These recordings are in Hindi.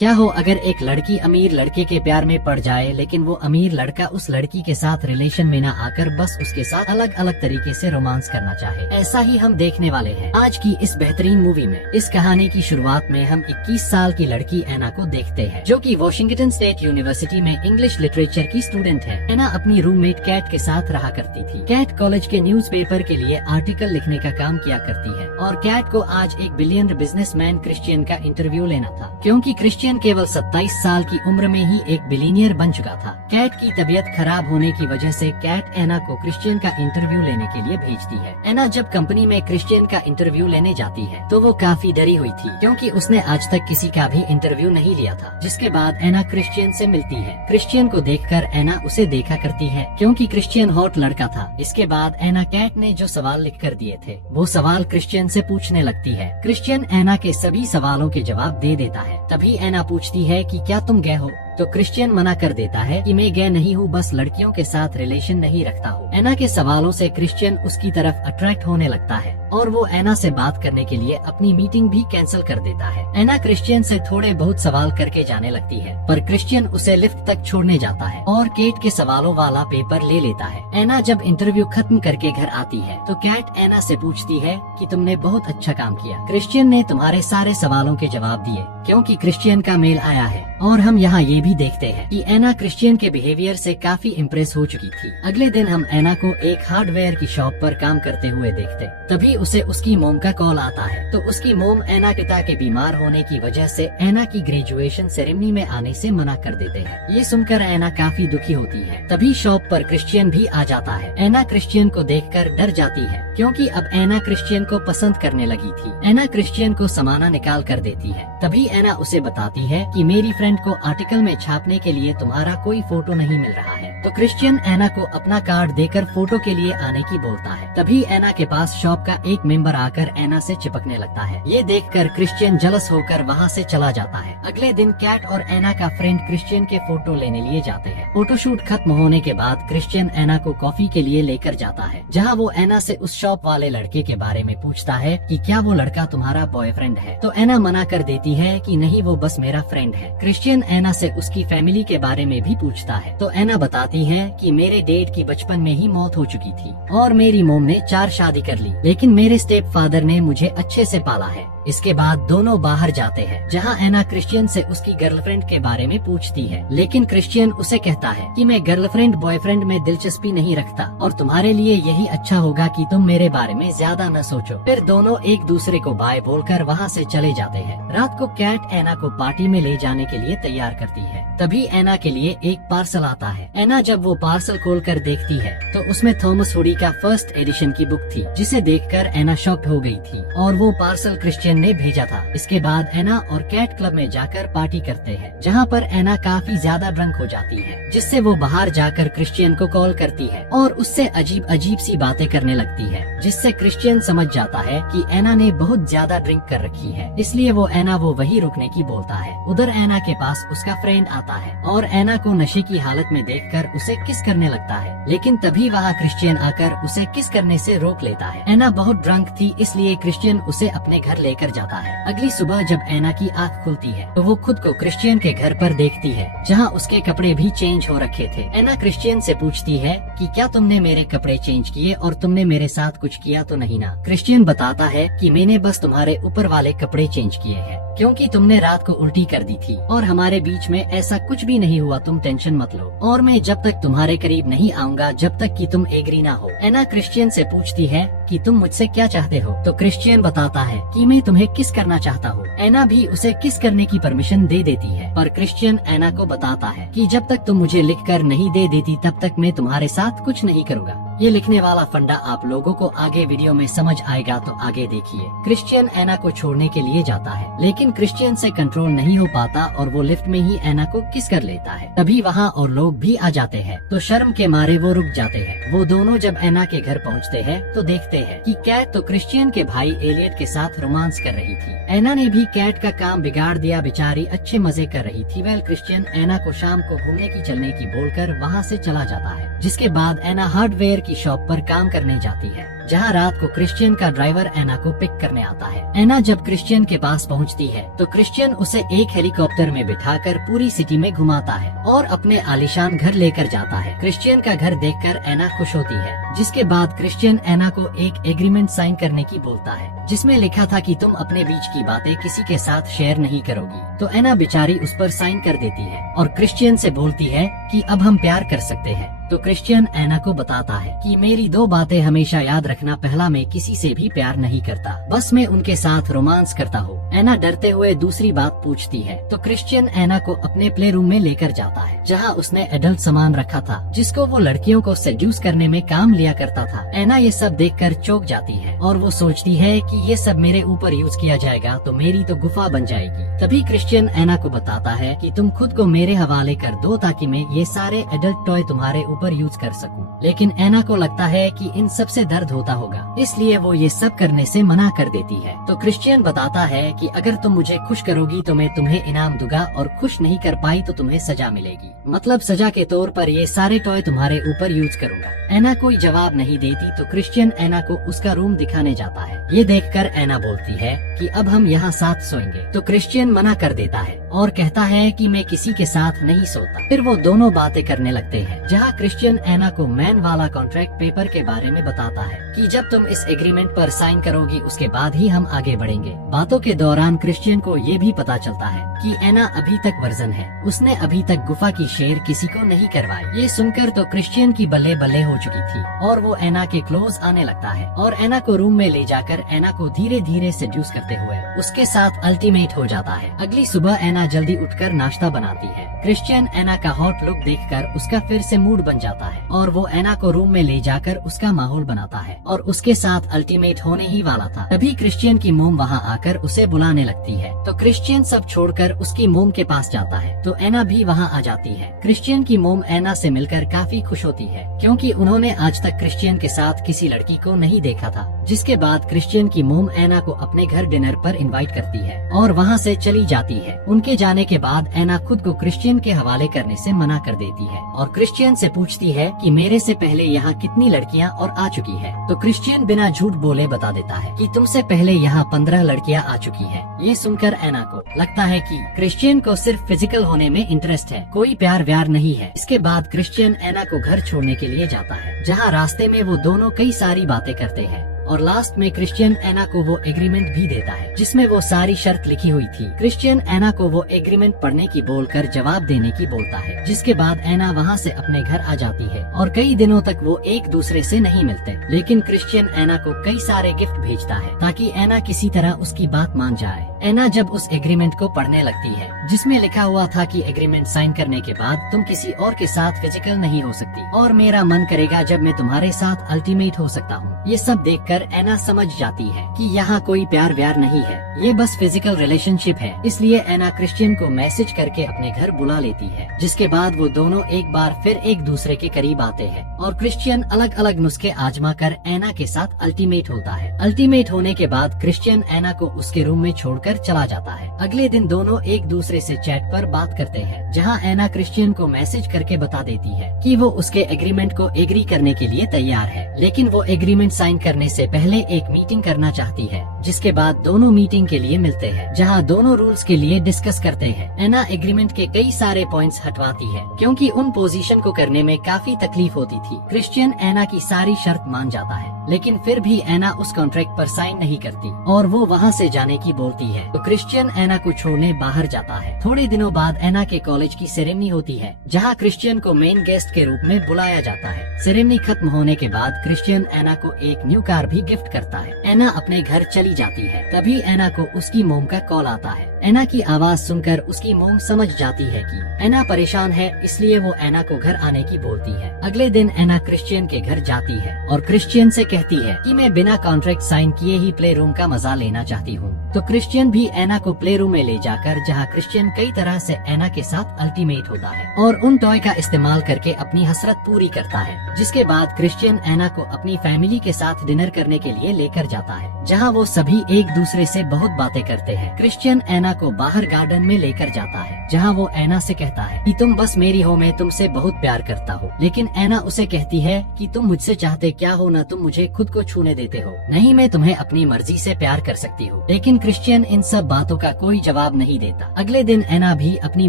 क्या हो अगर एक लड़की अमीर लड़के के प्यार में पड़ जाए, लेकिन वो अमीर लड़का उस लड़की के साथ रिलेशन में ना आकर बस उसके साथ अलग अलग तरीके से रोमांस करना चाहे। ऐसा ही हम देखने वाले हैं आज की इस बेहतरीन मूवी में। इस कहानी की शुरुआत में हम 21 साल की लड़की एना को देखते हैं, जो कि वॉशिंगटन स्टेट यूनिवर्सिटी में इंग्लिश लिटरेचर की स्टूडेंट है। एना अपनी रूममेट कैट के साथ रहा करती थी। कैट कॉलेज के न्यूज़पेपर के लिए आर्टिकल लिखने का काम किया करती है और कैट को आज एक बिलियनर बिजनेसमैन क्रिश्चियन का इंटरव्यू लेना था, क्योंकि क्रिश्चियन केवल 27 साल की उम्र में ही एक बिलियनियर बन चुका था। कैट की तबीयत खराब होने की वजह से कैट एना को क्रिश्चियन का इंटरव्यू लेने के लिए भेजती है। एना जब कंपनी में क्रिश्चियन का इंटरव्यू लेने जाती है तो वो काफी डरी हुई थी, क्योंकि उसने आज तक किसी का भी इंटरव्यू नहीं लिया था। जिसके बाद एना क्रिश्चियन से मिलती है। क्रिश्चियन को देखकर एना उसे देखा करती है, क्योंकि क्रिश्चियन हॉट लड़का था। इसके बाद एना कैट ने जो सवाल लिख कर दिए थे वो सवाल क्रिश्चियन से पूछने लगती है। क्रिश्चियन एना के सभी सवालों के जवाब दे देता है। तभी एना पूछती है कि क्या तुम गए हो, तो क्रिश्चियन मना कर देता है कि मैं गए नहीं हूँ, बस लड़कियों के साथ रिलेशन नहीं रखता हूँ। एना के सवालों से क्रिश्चियन उसकी तरफ अट्रैक्ट होने लगता है और वो एना से बात करने के लिए अपनी मीटिंग भी कैंसिल कर देता है। एना क्रिश्चियन से थोड़े बहुत सवाल करके जाने लगती है, पर क्रिश्चियन उसे लिफ्ट तक छोड़ने जाता है और केट के सवालों वाला पेपर ले लेता है। एना जब इंटरव्यू खत्म करके घर आती है तो कैट एना से पूछती है कि तुमने बहुत अच्छा काम किया, क्रिश्चियन ने तुम्हारे सारे सवालों के जवाब दिए, क्योंकि क्रिश्चियन का मेल आया है। और हम यहाँ ये भी देखते हैं कि एना क्रिश्चियन के बिहेवियर से काफी इम्प्रेस हो चुकी थी। अगले दिन हम एना को एक हार्डवेयर की शॉप पर काम करते हुए देखते। तभी उसे उसकी मोम का कॉल आता है, तो उसकी मोम एना पिता के बीमार होने की वजह से एना की ग्रेजुएशन सेरेमनी में आने से मना कर देते हैं। ये सुनकर एना काफी दुखी होती है। तभी शॉप पर क्रिश्चियन भी आ जाता है। एना क्रिश्चियन को देखकर डर जाती है, क्योंकि अब एना क्रिश्चियन को पसंद करने लगी थी। एना क्रिश्चियन को समाना निकाल कर देती है। तभी एना उसे बताती है कि मेरी फ्रेंड को आर्टिकल में छापने के लिए तुम्हारा कोई फोटो नहीं मिल रहा है। तो क्रिश्चियन एना को अपना कार्ड देकर फोटो के लिए आने की बोलता है। तभी एना के पास शॉप का एक मेंबर आकर एना से चिपकने लगता है। ये देखकर क्रिश्चियन जलस होकर वहाँ से चला जाता है। अगले दिन कैट और एना का फ्रेंड क्रिश्चियन के फोटो लेने लिए जाते हैं। फोटोशूट खत्म होने के बाद क्रिश्चियन एना को कॉफी के लिए लेकर जाता है, जहाँ वो एना से उस शॉप वाले लड़के के बारे में पूछता है कि क्या वो लड़का तुम्हारा बॉयफ्रेंड है। तो एना मना कर देती है कि नहीं, वो बस मेरा फ्रेंड है। क्रिश्चियन एना से उसकी फैमिली के बारे में भी पूछता है, तो एना बताती है कि मेरे डेड की बचपन में ही मौत हो चुकी थी और मेरी मोम ने 4 शादी कर ली, लेकिन मेरे स्टेप फादर ने मुझे अच्छे से पाला है। इसके बाद दोनों बाहर जाते हैं, जहां एना क्रिश्चियन से उसकी गर्लफ्रेंड के बारे में पूछती है, लेकिन क्रिश्चियन उसे कहता है कि मैं गर्लफ्रेंड बॉयफ्रेंड में दिलचस्पी नहीं रखता और तुम्हारे लिए यही अच्छा होगा कि तुम मेरे बारे में ज्यादा न सोचो। फिर दोनों एक दूसरे को बाय बोलकर वहां से चले जाते हैं। रात को कैट एना को पार्टी में ले जाने के लिए तैयार करती है। तभी एना के लिए एक पार्सल आता है। एना जब वो पार्सल खोल कर देखती है तो उसमें थॉमस हुडी का फर्स्ट एडिशन की बुक थी, जिसे देखकर एना शॉक्ड हो गई थी और वो पार्सल क्रिश्चियन ने भेजा था। इसके बाद एना और कैट क्लब में जाकर पार्टी करते हैं, जहाँ पर एना काफी ज्यादा ड्रंक हो जाती है, जिससे वो बाहर जाकर क्रिश्चियन को कॉल करती है और उससे अजीब अजीब सी बातें करने लगती है, जिससे क्रिश्चियन समझ जाता है कि एना ने बहुत ज्यादा ड्रिंक कर रखी है, इसलिए वो एना वो वही रुकने की बोलता है। उधर एना के पास उसका फ्रेंड आता है और एना को नशे की हालत में देखकर उसे किस करने लगता है, लेकिन तभी वहाँ क्रिश्चियन आकर उसे किस करने से रोक लेता है। एना बहुत ड्रंक थी, इसलिए क्रिश्चियन उसे अपने घर लेकर जाता है। अगली सुबह जब एना की आँख खुलती है तो वो खुद को क्रिश्चियन के घर पर देखती है, जहाँ उसके कपड़े भी चेंज हो रखे थे। एना क्रिश्चियन से पूछती है कि क्या तुमने मेरे कपड़े चेंज किए और तुमने मेरे साथ कुछ किया तो नहीं ना। क्रिश्चियन बताता है कि मैंने बस तुम्हारे ऊपर वाले कपड़े चेंज किए हैं, क्योंकि तुमने रात को उल्टी कर दी थी और हमारे बीच में ऐसा कुछ भी नहीं हुआ, तुम टेंशन मत लो और मैं जब तक तुम्हारे करीब नहीं आऊंगा जब तक कि तुम एग्री ना हो। एना क्रिश्चियन से पूछती है कि तुम मुझसे क्या चाहते हो, तो क्रिश्चियन बताता है कि मैं तुम्हें किस करना चाहता हूँ। एना भी उसे किस करने की परमिशन दे देती है, पर क्रिश्चियन एना को बताता है कि जब तक तुम मुझे लिखकर नहीं दे देती तब तक मैं तुम्हारे साथ कुछ नहीं करूँगा। ये लिखने वाला फंडा आप लोगों को आगे वीडियो में समझ आएगा, तो आगे देखिए। क्रिश्चियन एना को छोड़ने के लिए जाता है, लेकिन क्रिश्चियन से कंट्रोल नहीं हो पाता और वो लिफ्ट में ही एना को किस कर लेता है। तभी वहाँ और लोग भी आ जाते हैं, तो शर्म के मारे वो रुक जाते हैं। वो दोनों जब एना के घर पहुँचते हैं तो देखते हैं कि कैट तो क्रिश्चियन के भाई एलियट के साथ रोमांस कर रही थी। एना ने भी कैट का काम बिगाड़ दिया, बेचारी अच्छे मजे कर रही थी। वेल क्रिश्चियन एना को शाम को घूमने की चलने की बोलकर वहाँ से चला जाता है, जिसके बाद एना हार्डवेयर की शॉप पर काम करने जाती है। जहाँ रात को क्रिश्चियन का ड्राइवर एना को पिक करने आता है। एना जब क्रिश्चियन के पास पहुँचती है तो क्रिश्चियन उसे एक हेलीकॉप्टर में बिठाकर पूरी सिटी में घुमाता है और अपने आलीशान घर लेकर जाता है। क्रिश्चियन का घर देखकर एना खुश होती है, जिसके बाद क्रिश्चियन एना को एक एग्रीमेंट साइन करने की बोलता है, जिसमें लिखा था कि तुम अपने बीच की बातें किसी के साथ शेयर नहीं करोगी। तो एना बेचारी उस पर साइन कर देती है और क्रिश्चियन से बोलती है कि अब हम प्यार कर सकते हैं। तो क्रिश्चियन एना को बताता है कि मेरी 2 बातें हमेशा याद रखना, पहला मैं किसी से भी प्यार नहीं करता, बस मैं उनके साथ रोमांस करता हूँ। एना डरते हुए दूसरी बात पूछती है तो क्रिश्चियन एना को अपने प्ले रूम में लेकर जाता है, जहाँ उसने एडल्ट सामान रखा था जिसको वो लड़कियों को सेड्यूस करने में काम लिया करता था। एना ये सब देखकर चौंक जाती है और वो सोचती है कि ये सब मेरे ऊपर यूज किया जाएगा तो मेरी तो गुफा बन जाएगी। तभी क्रिश्चियन एना को बताता है कि तुम खुद को मेरे हवाले कर दो ताकि मैं ये सारे एडल्ट टॉय तुम्हारे ऊपर यूज कर सकूं। लेकिन एना को लगता है कि इन सब से दर्द होता होगा, इसलिए वो ये सब करने से मना कर देती है। तो क्रिश्चियन बताता है कि अगर तुम मुझे खुश करोगी तो मैं तुम्हें इनाम दूंगा और खुश नहीं कर पाई तो तुम्हें सजा मिलेगी, मतलब सजा के तौर पर ये सारे टॉय तुम्हारे ऊपर यूज करूंगा। एना कोई जवाब नहीं देती तो क्रिश्चियन एना को उसका रूम दिखाने जाता है। ये देखकर एना बोलती है कि अब हम यहाँ साथ सोएंगे। तो क्रिश्चियन मना कर देता है और कहता है कि मैं किसी के साथ नहीं सोता। फिर वो दोनों बातें करने लगते हैं, जहाँ क्रिश्चियन एना को मैन वाला कॉन्ट्रैक्ट पेपर के बारे में बताता है कि जब तुम इस एग्रीमेंट पर साइन करोगी उसके बाद ही हम आगे बढ़ेंगे। बातों के दौरान क्रिश्चियन को ये भी पता चलता है कि एना अभी तक वर्जन है, उसने अभी तक गुफा की शेयर किसी को नहीं करवाई। ये सुनकर तो क्रिश्चियन की बल्ले बल्ले हो चुकी थी और वो एना के क्लोज आने लगता है और एना को रूम में ले जाकर एना को धीरे धीरे सेड्यूस करते हुए उसके साथ अल्टीमेट हो जाता है। अगली सुबह एना जल्दी उठकर नाश्ता बनाती है। क्रिश्चियन एना का हॉट लुक देखकर उसका फिर से मूड बन जाता है और वो एना को रूम में ले जाकर उसका माहौल बनाता है और उसके साथ अल्टीमेट होने ही वाला था। तभी क्रिश्चियन की मोम वहाँ आकर उसे बुलाने लगती है। तो क्रिश्चियन सब छोड़कर उसकी मोम के पास जाता है तो एना भी वहाँ आ जाती है। क्रिश्चियन की मोम एना से मिलकर काफी खुश होती है क्योंकि उन्होंने आज तक क्रिश्चियन के साथ किसी लड़की को नहीं देखा था। जिसके बाद क्रिश्चियन की मोम एना को अपने घर डिनर पर इनवाइट करती है और वहाँ से चली जाती है। उनके जाने के बाद एना खुद को क्रिश्चियन के हवाले करने से मना कर देती है और क्रिश्चियन से पूछती है कि मेरे से पहले यहाँ कितनी लड़कियाँ और आ चुकी है। तो क्रिश्चियन बिना झूठ बोले बता देता है कि तुमसे पहले यहाँ 15 लड़कियाँ आ चुकी है। ये सुनकर एना को लगता है कि क्रिश्चियन को सिर्फ फिजिकल होने में इंटरेस्ट है, कोई प्यार व्यार नहीं है। इसके बाद क्रिश्चियन एना को घर छोड़ने के लिए जाता है, जहाँ रास्ते में वो दोनों कई सारी बातें करते हैं और लास्ट में क्रिश्चियन एना को वो एग्रीमेंट भी देता है जिसमें वो सारी शर्त लिखी हुई थी। क्रिश्चियन एना को वो एग्रीमेंट पढ़ने की बोलकर जवाब देने की बोलता है, जिसके बाद एना वहाँ से अपने घर आ जाती है और कई दिनों तक वो एक दूसरे से नहीं मिलते। लेकिन क्रिश्चियन एना को कई सारे गिफ्ट भेजता है ताकि एना किसी तरह उसकी बात मान जाए। एना जब उस एग्रीमेंट को पढ़ने लगती है जिसमें लिखा हुआ था कि एग्रीमेंट साइन करने के बाद तुम किसी और के साथ फिजिकल नहीं हो सकती और मेरा मन करेगा जब मैं तुम्हारे साथ अल्टीमेट हो सकता हूँ। ये सब देखकर एना समझ जाती है कि यहाँ कोई प्यार व्यार नहीं है, ये बस फिजिकल रिलेशनशिप है। इसलिए एना क्रिश्चियन को मैसेज करके अपने घर बुला लेती है, जिसके बाद वो दोनों एक बार फिर एक दूसरे के करीब आते हैं और क्रिश्चियन अलग अलग नुस्खे आजमा कर एना के साथ अल्टीमेट होता है। अल्टीमेट होने के बाद क्रिश्चियन एना को उसके रूम में छोड़कर चला जाता है। अगले दिन दोनों एक दूसरे से चैट पर बात करते हैं, जहाँ एना क्रिश्चियन को मैसेज करके बता देती है कि वो उसके एग्रीमेंट को एग्री करने के लिए तैयार है, लेकिन वो एग्रीमेंट साइन करने से पहले एक मीटिंग करना चाहती है। जिसके बाद दोनों मीटिंग के लिए मिलते हैं, जहां दोनों रूल्स के लिए डिस्कस करते हैं। एना एग्रीमेंट के कई सारे पॉइंट्स हटवाती है क्योंकि उन पोजीशन को करने में काफी तकलीफ होती थी। क्रिश्चियन एना की सारी शर्त मान जाता है, लेकिन फिर भी एना उस कॉन्ट्रैक्ट पर साइन नहीं करती और वो वहाँ से जाने की बोलती है। तो क्रिश्चियन एना को छोड़ने बाहर जाता है। थोड़े दिनों बाद एना के कॉलेज की सेरेमनी होती है, जहाँ क्रिश्चियन को मेन गेस्ट के रूप में बुलाया जाता है। सेरेमनी खत्म होने के बाद क्रिश्चियन एना को एक न्यू कार भी गिफ्ट करता है। एना अपने घर चली जाती है, तभी एना को उसकी मोम का कॉल आता है। एना की आवाज सुनकर उसकी मोम समझ जाती है कि एना परेशान है, इसलिए वो एना को घर आने की बोलती है। अगले दिन एना क्रिश्चियन के घर जाती है और क्रिश्चियन से कहती है कि मैं बिना कॉन्ट्रैक्ट साइन किए ही प्ले रूम का मजा लेना चाहती हूँ। तो क्रिश्चियन भी एना को प्ले रूम में ले जाकर, जहाँ क्रिश्चियन कई तरह से एना के साथ अल्टीमेट होता है और उन टॉय का इस्तेमाल करके अपनी हसरत पूरी करता है। जिसके बाद क्रिश्चियन एना को अपनी फैमिली के साथ डिनर करने के लिए लेकर जाता है, जहाँ वो सभी एक दूसरे से बहुत बातें करते हैं। क्रिश्चियन एना एना को बाहर गार्डन में लेकर जाता है, जहाँ वो एना से कहता है कि तुम बस मेरी हो, मैं तुमसे बहुत प्यार करता हूँ। लेकिन एना उसे कहती है कि तुम मुझसे चाहते क्या हो, न तुम मुझे खुद को छूने देते हो, नहीं मैं तुम्हें अपनी मर्जी से प्यार कर सकती हूँ। लेकिन क्रिश्चियन इन सब बातों का कोई जवाब नहीं देता। अगले दिन एना भी अपनी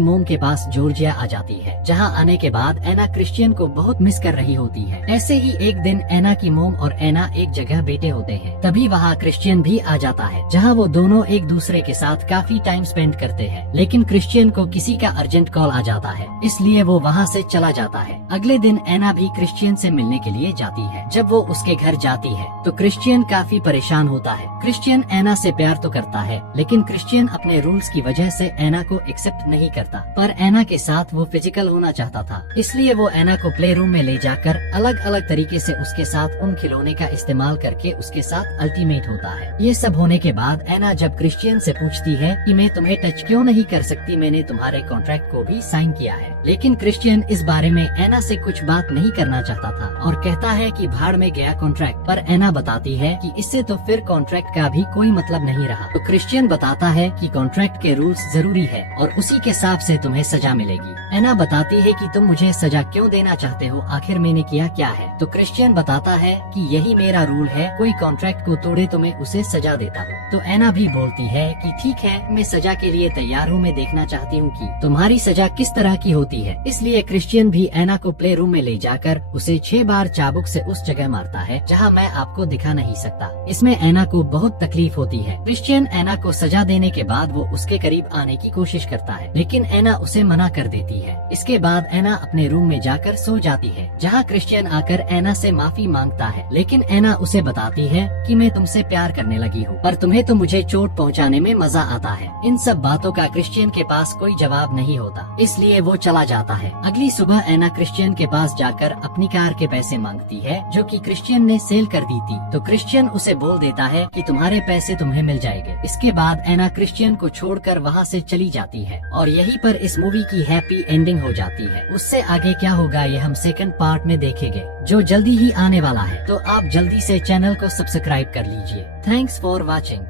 मोम के पास जॉर्जिया आ जाती है, जहाँ आने के बाद एना क्रिश्चियन को बहुत मिस कर रही होती है। ऐसे ही एक दिन एना की मोम और एना एक जगह बैठे होते हैं, तभी वहाँ क्रिश्चियन भी आ जाता है, जहाँ वो दोनों एक दूसरे के साथ काफी टाइम स्पेंड करते हैं। लेकिन क्रिश्चियन को किसी का अर्जेंट कॉल आ जाता है, इसलिए वो वहाँ से चला जाता है। अगले दिन एना भी क्रिश्चियन से मिलने के लिए जाती है। जब वो उसके घर जाती है तो क्रिश्चियन काफी परेशान होता है। क्रिश्चियन एना से प्यार तो करता है, लेकिन क्रिश्चियन अपने रूल्स की वजह से एना को एक्सेप्ट नहीं करता। पर एना के साथ वो फिजिकल होना चाहता था, इसलिए वो एना को प्ले रूम में ले जाकर अलग अलग तरीके से उसके साथ उन खिलौने का इस्तेमाल करके उसके साथ अल्टीमेट होता है। ये सब होने के बाद एना जब क्रिश्चियन से पूछती है कि मैं तुम्हें टच क्यों नहीं कर सकती, मैंने तुम्हारे कॉन्ट्रैक्ट को भी साइन किया है। लेकिन क्रिश्चियन इस बारे में एना से कुछ बात नहीं करना चाहता था और कहता है कि भाड़ में गया कॉन्ट्रैक्ट। पर एना बताती है कि इससे तो फिर कॉन्ट्रैक्ट का भी कोई मतलब नहीं रहा। तो क्रिश्चियन बताता है कि कॉन्ट्रैक्ट के रूल्स जरूरी है और उसी के हिसाब से तुम्हें सजा मिलेगी। एना बताती है कि तुम मुझे सजा क्यों देना चाहते हो, आखिर मैंने किया क्या है। तो क्रिश्चियन बताता है कि यही मेरा रूल है, कोई कॉन्ट्रैक्ट को तोड़े तो मैं उसे सजा देता हूँ। तो एना भी बोलती है कि ठीक है, मैं सजा के लिए तैयार हूँ, मैं देखना चाहती हूँ कि तुम्हारी सजा किस तरह की होती है। इसलिए क्रिश्चियन भी एना को प्ले रूम में ले जाकर उसे 6 बार चाबुक से उस जगह मारता है जहाँ मैं आपको दिखा नहीं सकता। इसमें एना को बहुत तकलीफ होती है। क्रिश्चियन एना को सजा देने के बाद वो उसके करीब आने की कोशिश करता है, लेकिन एना उसे मना कर देती है। इसके बाद एना अपने रूम में जाकर सो जाती है, जहाँ क्रिश्चियन आकर एना से माफी मांगता है। लेकिन एना उसे बताती है कि मैं तुमसे प्यार करने लगी हूँ, पर तुम्हें तो मुझे चोट पहुँचाने में मजा आता है। इन सब बातों का क्रिश्चियन के पास कोई जवाब नहीं होता, इसलिए वो चला जाता है। अगली सुबह एना क्रिश्चियन के पास जाकर अपनी कार के पैसे मांगती है, जो कि क्रिश्चियन ने सेल कर दी थी। तो क्रिश्चियन उसे बोल देता है कि तुम्हारे पैसे तुम्हें मिल जाएंगे। इसके बाद एना क्रिश्चियन को छोड़कर वहाँ से चली जाती है और यहीं पर इस मूवी की हैप्पी एंडिंग हो जाती है। उससे आगे क्या होगा ये हम सेकंड पार्ट में देखेंगे, जो जल्दी ही आने वाला है। तो आप जल्दी से चैनल को सब्सक्राइब कर लीजिए। Thanks for watching.